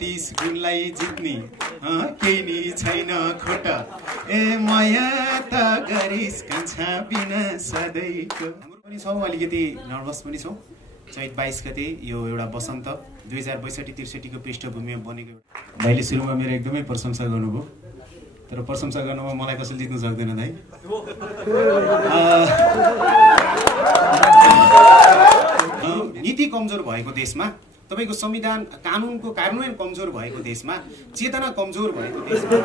30 गुणलाई जित्ने केही नि छैन खोटा ए माया त गरिस कान्छा बिना सधैँको पनि छौँ अलिकति नर्भस पनि छौँ चैत 22 गते यो एउटा वसन्त 2062-63 को पृष्ठभूमिमा बनेको भाइले सुरुमा मेरो एकदमै प्रशंसा गर्नुभयो तर प्रशंसा गर्नुमा मलाई कसैले जित्न सक्दैन दाइ नीति कमजोर भएको देशमा तपाईको संविधान कानुनको कार्यान्वयन कमजोर भएको देशमा चेतना कमजोर भएको देशमा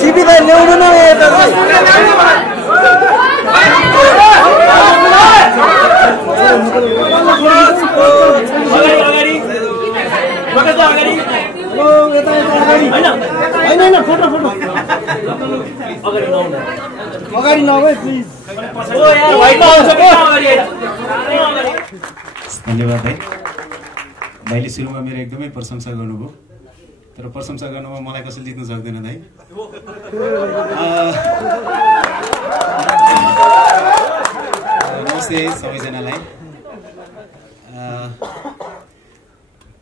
सिपीलाई ल्याउनु न यता अगाडि नभए प्लिज धन्यवाद भाइ भाइले सुरुमा मेरो एकदमै प्रशंसा गर्नुभयो तर प्रशंसा गर्नुमा मलाई कसैले जित्न सक्दैन दाइ नमस्ते सबैजनालाई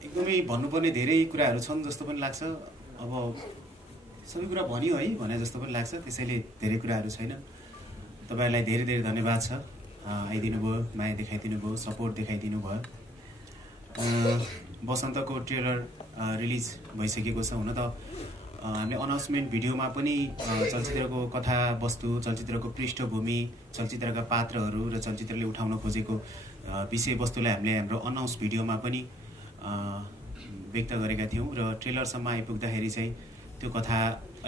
एकदमै भन्नुपर्ने धेरै कुराहरू छन् जस्तो पनि लाग्छ अब सबै कुरा भनियो है भने जस्तो पनि लाग्छ त्यसैले धेरै कुराहरू छैन तपाईहरुलाई धेरै धेरै धन्यवाद छ आइदिनु भयो माया देखाइदिनु भयो सपोर्ट देखाइदिनु भयो वसन्तको ट्रेलर रिलिज भइसकेको छ हुन त हामीले अनाउन्समेन्ट भिडियोमा पनि चलचित्रको कथा वस्तु चलचित्रको पृष्ठभूमि चलचित्रका पात्रहरू र चलचित्रले उठाउन खोजेको विषयवस्तुलाई हामीले हाम्रो अनाउन्स भिडियोमा पनि व्यक्त गरेका थियौं र ट्रेलरसम्म आइपुग्दाखेरि चाहिँ त्यो कथा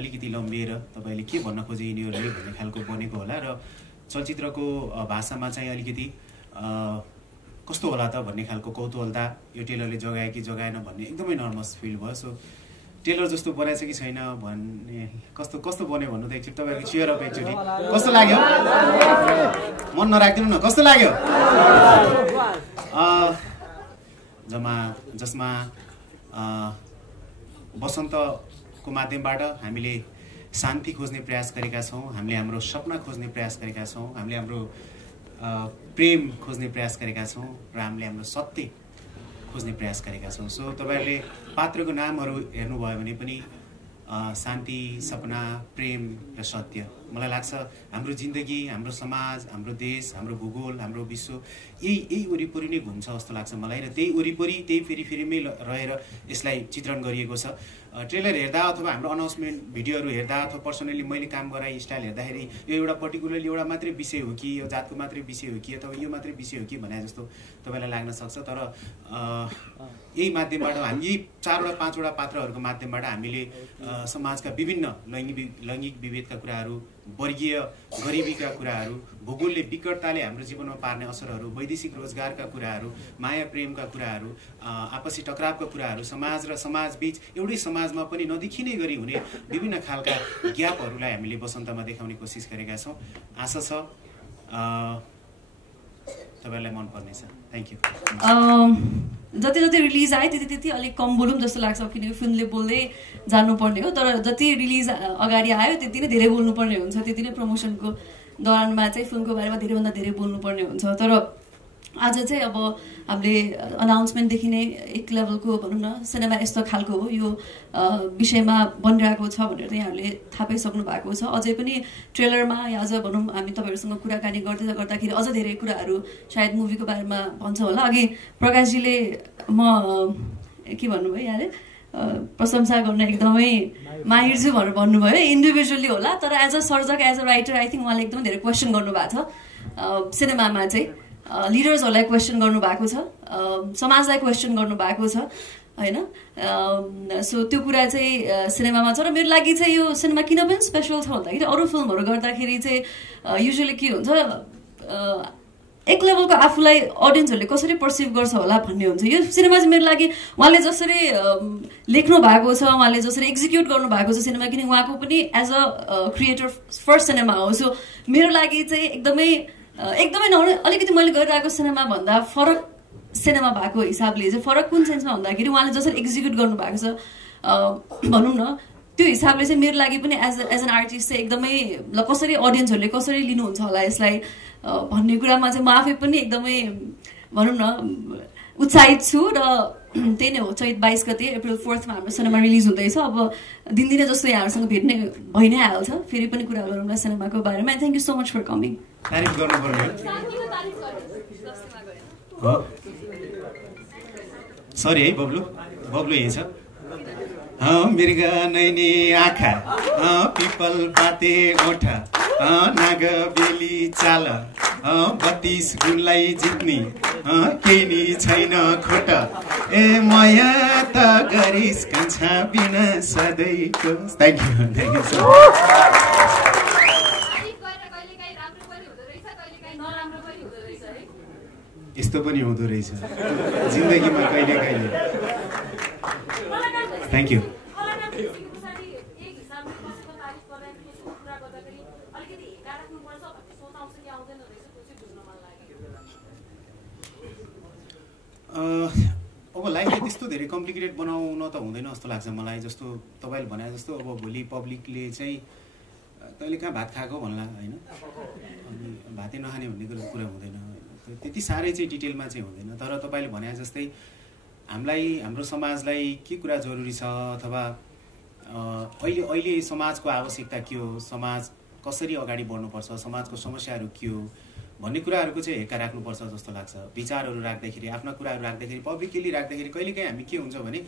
अलिकति लम्बिएर तपाईले के भन्न खोजे यिनीहरूले भन्ने खालको बनेको होला र चलचित्रको भाषामा चाहिँ अलिकति कस्तो होला त भन्ने खालको कौतूहलता यो ट्रेलरले जगाए कि जगाएन भन्ने एकदमै नर्भस फिल भयो सो ट्रेलर जस्तो बनाएछ कि छैन भन्ने कस्तो कस्तो बन्यो भन्नु त एकचोटि तपाईहरुको चियर अप एकचोटि कस्तो लाग्यो मन नराख्दिनु न कस्तो लाग्यो जसमा वसन्तको माध्यमबाट हामीले शान्ति खोज्ने प्रयास गरेका छौं हामीले हाम्रो सपना खोज्ने प्रयास गरेका छौं हामीले हाम्रो प्रेम खोज्ने प्रयास गरेका छौं र हामीले हाम्रो सत्य खोज्ने प्रयास गरेका छौं सो तपाईहरुले पात्रको नामहरु हेर्नु भयो भने पनि शान्ति सपना प्रेम र सत्य मलाई लाग्छ हाम्रो जिन्दगी हाम्रो समाज हाम्रो देश हाम्रो भूगोल हाम्रो विश्व यही वरिपरि नै घुम्छ जस्तो लाग्छ मलाई र त्यही वरिपरि त्यही फेरिफेरिमै रहेर यसलाई चित्रण गरिएको छ ट्रेलर हेर्दा अथवा हाम्रो अनाउन्समेन्ट भिडियोहरु हेर्दा अथवा पर्सनली मैले काम गराए स्टाइल हेर्दाखेरि यो एउटा पर्टिकुलरली एउटा मात्रै विषय हो कि यो जातको मात्रै विषय हो कि अथवा यो मात्रै विषय हो कि भने जस्तो तपाईलाई लाग्न सक्छ तर यही माध्यमबाट हामी यही 4 वटा 5 वटा पात्रहरूको माध्यमबाट हामीले समाजका विभिन्न लैंगिक विभेदका कुराहरू वर्गीय गरिबीका कुराहरू भूगोलले विकटताले हाम्रो जीवनमा पार्ने असरहरू वैदेशिक रोजगारका कुराहरू माया प्रेमका कुराहरू आपसी टकरावका कुराहरू समाज र समाज बीच एउटै समाजमा पनि नदेखिने गरी हुने विभिन्न खालका ग्यापहरूलाई हामीले वसन्तमा देखाउने कोसिस गरेका छौं आशा छ तपाईलाई मन पर्नेछ थ्यांक यू जति जति रिलिज आए त्यति अलिक कम बोलौं जस्तो लाग्छ किनकि फिल्मले बोल्दै जानुपर्ने हो तर जति रिलिज अगाडि आयो त्यति नै धेरै बोल्नुपर्ने हुन्छ त्यति नै प्रमोसनको दौरानमा चाहिँ फिल्मको बारेमा धेरै भन्दा धेरै बोल्नुपर्ने हुन्छ तर आज चाहिँ अब हामीले अनाउन्समेन्टदेखि नै एक लेभलको भनौं न सिनेमा यस्तो खालको हो यो विषयमा बनिरहेको छ भनेर चाहिँ यहाँहरूले थाहा पाइसक्नु भएको छ अझै पनि ट्रेलरमा या अझ भनौं हामी तपाईहरुसँग कुराकानी गर्दाखेरि अझ धेरै कुराहरू सायद मुभीको बारेमा भन्छ होला अघि प्रकाशजीले म के भन्नुभयो यहाँले प्रशंसा गर्न एकदमै माहिर छु भनेर भन्नुभयो इन्डिभिजुअली होला तर एज अ सर्जक as a writer I think उहाँले एकदमै धेरै क्वेशन गर्नुभएको छ सिनेमामा चाहिँ लिडर्सहरुलाई क्वेशन गर्नु भएको छ समाजलाई क्वेशन गर्नु भएको छ हैन सो त्यो कुरा चाहिँ सिनेमामा छ र मेरो लागि चाहिँ यो सिनेमा किन पनि स्पेशल छ भन्दाखेरि अरु फिल्महरु गर्दाखेरि चाहिँ युजुअली के हुन्छ एक लेभलको आफूलाई अडियन्सहरूले कसरी पर्सिभ गर्छ होला भन्ने हुन्छ। यो सिनेमा चाहिँ मेरो लागि उहाँले जसरी लेख्नु भएको छ, उहाँले जसरी एक्जिक्युट गर्नु भएको छ सिनेमा, किनकि उहाँको पनि as a creator first cinema हो। सो मेरो लागि चाहिँ एकदमै अलिकति मैले गरिरहेको सिनेमा भन्दा फरक सिनेमा भएको हिसाबले चाहिँ, फरक कुन सेन्समा भन्दाखेरि उहाँले जसरी एक्जिक्युट गर्नु भएको छ भनौँ न, त्यो हिसाबले चाहिँ मेरो लागि पनि एज एन आर्टिस्ट चाहिँ एकदमै कसरी अडियन्सहरूले कसरी लिनुहुन्छ होला यसलाई भन्ने कुरामा चाहिँ म आफै पनि एकदमै भनौँ न उत्साहित छु। र त्यही नै हो, चैत 22 गते अप्रिल 4th हाम्रो सिनेमा रिलिज हुँदैछ। अब दिनदिनै जस्तो यहाँहरूसँग भेट्ने भइ नै हाल्छ, फेरि पनि कुरा गरौँला सिनेमाको बारेमा। Thank you so much for coming. तारिफ गर्नुपर्ने हो। सरी है बब्लु यही छ। मृग नैनी आँखा, पिपल पाते ओठा, नाग बेली चाल, 32 गुणलाई जित्ने केही नि छैन खोट, ए माया त गरिस कान्छा बिना सधैँको। Thank you so much. यस्तो पनि हुँदो रहेछ जिन्दगीमा कहिले कहिले। Thank you. अब लाइफलाई त्यस्तो धेरै कम्प्लिकेटेड बनाउन त हुँदैन जस्तो लाग्छ मलाई। जस्तो तपाईँले भने जस्तो अब भोलि पब्लिकले चाहिँ तैँले कहाँ भात खाएको भन्ला होइन, अनि भातै नखाने भन्ने कुरा हुँदैन, त्यति साह्रै चाहिँ डिटेलमा चाहिँ हुँदैन। तर तपाईँले भने जस्तै हामीलाई हाम्रो समाजलाई के कुरा जरुरी छ, अथवा अहिले समाजको आवश्यकता के हो, समाज कसरी अगाडि बढ्नुपर्छ, समाजको समस्याहरू के हो भन्ने कुराहरूको चाहिँ हेक्का राख्नुपर्छ जस्तो लाग्छ। विचारहरू राख्दाखेरि, आफ्ना कुराहरू राख्दाखेरि, पब्लिकली राख्दाखेरि कहिलेकाहीँ हामी के हुन्छ भने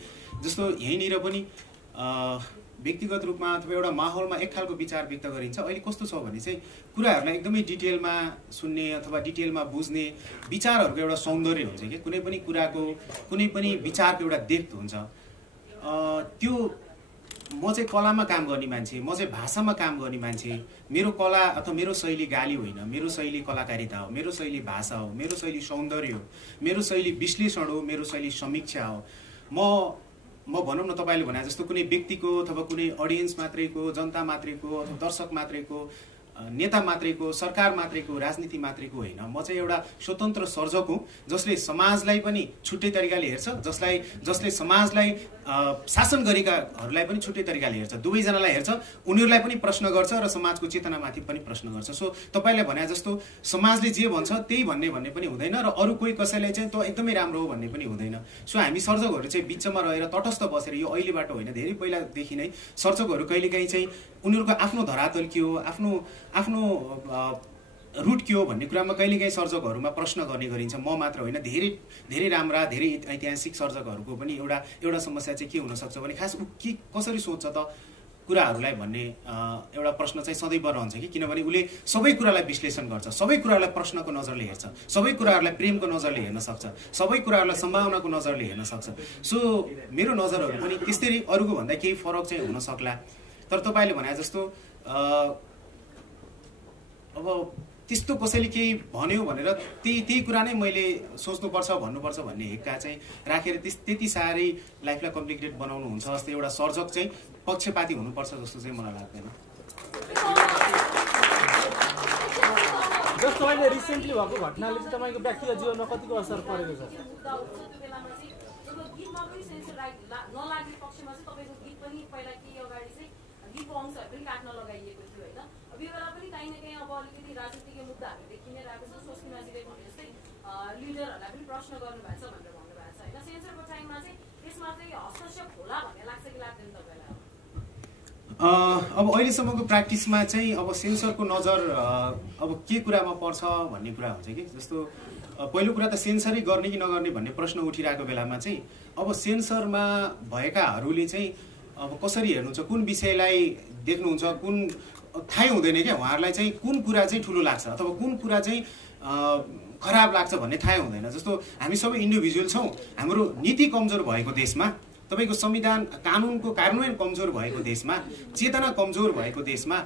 जस्तो यहीँनिर पनि व्यक्तिगत रूपमा अथवा एउटा माहौलमा एक खालको विचार व्यक्त गरिन्छ। अहिले कस्तो छ भने चाहिँ कुराहरूलाई एकदमै डिटेलमा सुन्ने अथवा डिटेलमा बुझ्ने विचारहरूको एउटा सौन्दर्य हुन्छ कि कुनै पनि कुराको कुनै पनि विचारको एउटा डेप्थ हुन्छ। त्यो म चाहिँ कलामा काम गर्ने मान्छे, म चाहिँ भाषामा काम गर्ने मान्छे, मेरो कला अथवा मेरो शैली गाली होइन, मेरो शैली कलाकारिता हो, मेरो शैली भाषा हो, मेरो शैली सौन्दर्य हो, मेरो शैली विश्लेषण हो, मेरो शैली समीक्षा हो। म भनौँ न तपाईँले भने जस्तो कुनै व्यक्तिको अथवा कुनै अडियन्स मात्रैको, जनता मात्रैको अथवा दर्शक मात्रैको, नेता मात्रैको, सरकार मात्रैको, राजनीति मात्रैको होइन। म चाहिँ एउटा स्वतन्त्र सर्जक हुँ जसले समाजलाई पनि छुट्टै तरिकाले हेर्छ, जसले समाजलाई शासन गरेकाहरूलाई पनि छुट्टै तरिकाले हेर्छ, दुवैजनालाई हेर्छ, उनीहरूलाई पनि प्रश्न गर्छ र समाजको चेतनामाथि पनि प्रश्न गर्छ। सो तपाईँलाई भने जस्तो समाजले जे भन्छ त्यही भन्ने पनि हुँदैन र अरू कोही कसैलाई चाहिँ त्यो एकदमै राम्रो हो भन्ने पनि हुँदैन। सो हामी सर्जकहरू चाहिँ बिचमा रहेर तटस्थ बसेर, यो अहिलेबाट होइन धेरै पहिलादेखि नै सर्जकहरू कहिलेकाहीँ चाहिँ उनीहरूको आफ्नो धरातल के हो, आफ्नो रुट के हो भन्ने कुरामा कहिलेकाहीँ सर्जकहरूमा प्रश्न गर्ने गरिन्छ। म मात्र होइन, धेरै राम्रा धेरै ऐतिहासिक सर्जकहरूको पनि एउटा समस्या चाहिँ के हुनसक्छ भने खास ऊ के कसरी सोध्छ त कुराहरूलाई भन्ने एउटा प्रश्न चाहिँ सधैँ रहन्छ कि, किनभने उसले सबै कुरालाई विश्लेषण गर्छ, सबै कुराहरूलाई प्रश्नको नजरले हेर्छ, सबै कुराहरूलाई प्रेमको नजरले हेर्न सक्छ, सबै कुराहरूलाई सम्भावनाको नजरले हेर्न सक्छ। सो मेरो नजरहरू पनि त्यस्तै अरूको भन्दा केही फरक चाहिँ हुन सक्ला। तर तपाईँले भने जस्तो अब त्यस्तो कसैले केही भन्यो भनेर त्यही कुरा नै मैले सोच्नुपर्छ भन्नुपर्छ भन्ने हेक्का चाहिँ राखेर त्यति साह्रै लाइफलाई कम्प्लिकेटेड बनाउनु हुन्छ जस्तो एउटा सर्जक चाहिँ पक्षपाती हुनुपर्छ जस्तो चाहिँ मलाई लाग्दैन। जस्तो अहिले रिसेन्टली भएको घटनाले चाहिँ तपाईँको व्यक्तिगत जीवनमा कतिको असर परेको छ? लिडरहरूलाई पनि प्रश्न गर्नुभएको छ भनेर भन्नुभएको छ होइन, सेन्सरको टाइममा चाहिँ त्यसमा चाहिँ हस्तक्षेप होला भन्ने लाग्छ कि लाग्दैन तपाईँलाई? अब अहिलेसम्मको प्र्याक्टिसमा चाहिँ अब सेन्सरको नजर अब के कुरामा पर्छ भन्ने कुरा हुन्छ कि, जस्तो पहिलो कुरा त सेन्सरै गर्ने कि नगर्ने भन्ने प्रश्न उठिरहेको बेलामा चाहिँ अब सेन्सरमा भएकाहरूले चाहिँ अब कसरी हेर्नुहुन्छ, कुन विषयलाई देख्नुहुन्छ, कुन थाहै हुँदैन क्या उहाँहरूलाई चाहिँ कुन कुरा चाहिँ ठुलो लाग्छ अथवा कुन कुरा चाहिँ खराब लाग्छ भन्ने थाहै हुँदैन। जस्तो हामी सबै इन्डिभिजुअल छौँ, हाम्रो नीति कमजोर भएको देशमा, तपाईँको संविधान कानुनको कार्यान्वयन कमजोर भएको देशमा, चेतना कमजोर भएको देशमा,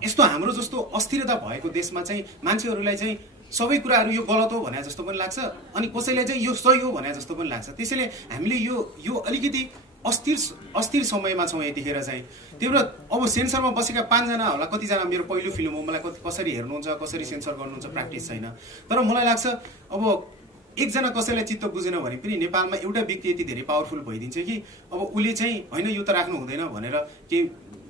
यस्तो हाम्रो जस्तो अस्थिरता भएको देशमा चाहिँ मान्छेहरूलाई चाहिँ सबै कुराहरू यो गलत हो भने जस्तो पनि लाग्छ अनि कसैले चाहिँ यो सही हो भने जस्तो पनि लाग्छ। त्यसैले हामीले यो अलिकति अस्थिर समयमा छौँ यतिखेर चाहिँ। त्यही भएर अब सेन्सरमा बसेका 5 जना होला, कतिजना मेरो पहिलो फिल्म हो, मलाई कसरी हेर्नुहुन्छ कसरी सेन्सर गर्नुहुन्छ प्र्याक्टिस छैन। तर मलाई लाग्छ अब एकजना कसैलाई चित्त बुझेन भने पनि नेपालमा एउटा व्यक्ति यति धेरै पावरफुल भइदिन्छ कि अब उसले चाहिँ होइन यो त राख्नु हुँदैन भनेर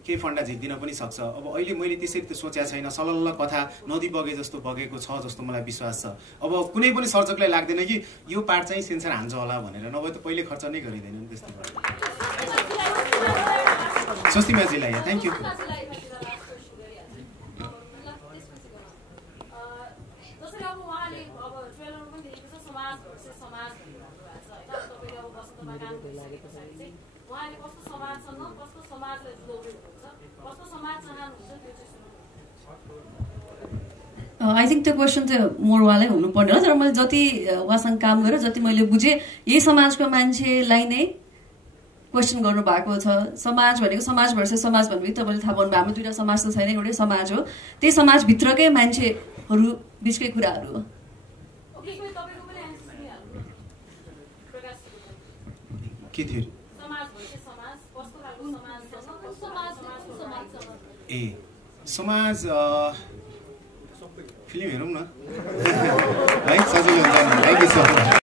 केही फन्डा झिक्दिन पनि सक्छ। अब अहिले मैले त्यसरी त सोचेको छैन, सलल्ल कथा नदी बगे जस्तो बगेको छ जस्तो मलाई विश्वास छ। अब कुनै पनि सर्जकलाई लाग्दैन कि यो पार्ट चाहिँ सेन्सर हान्छ होला भनेर, नभए त पहिले खर्च नै गरिँदैन नि त्यस्तो। स्वस्तिमाजीलाई थ्याङ्क यू। आई थिङ्क त्यो क्वेसन चाहिँ मोर उहाँलाई हुनुपर्ने होला। तर मैले जति उहाँसँग काम गरेर जति मैले बुझेँ यही समाजको मान्छेलाई नै क्वेसन गर्नु भएको छ। समाज भनेको समाज भर्सेस समाज भनेपछि तपाईँले थाहा पाउनु भयो हाम्रो दुईवटा समाज त छैन, एउटै समाज हो। त्यही समाजभित्रकै मान्छेहरू बिचकै कुराहरू हो। के थियो ए समाज फिल्म हेरौँ न है, सजिलो हुन्छ नि। Thank you so much.